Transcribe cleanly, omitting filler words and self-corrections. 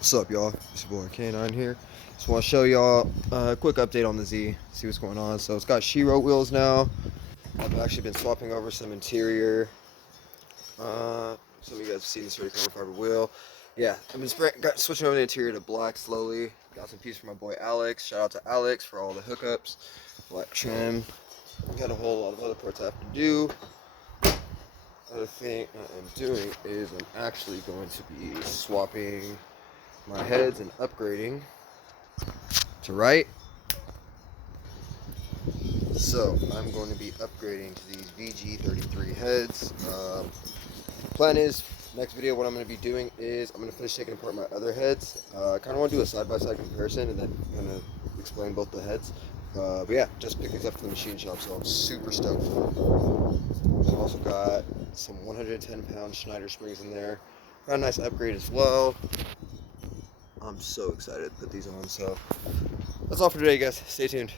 What's up, y'all? It's your boy K9 here. Just want to show y'all a quick update on the Z, see what's going on. So it's got Shiro wheels now. I've actually been swapping over some interior. Some of you guys have seen this already, carbon fiber wheel. Yeah, I've been switching over the interior to black slowly. Got some piece from my boy Alex. Shout out to Alex for all the hookups. Black trim. Got a whole lot of other parts I have to do. Other thing I am doing is I'm actually going to be swapping my heads and upgrading to right. So I'm going to be upgrading to these VG33 heads. Plan is, next video what I'm going to be doing is I'm going to finish taking apart my other heads. I kind of want to do a side-by-side comparison and then I'm going to explain both the heads. But yeah, just picked these up from the machine shop, so I'm super stoked. I've also got some 110-pound Schneider springs in there. Got a nice upgrade as well. I'm so excited to put these on. So that's all for today, guys. Stay tuned.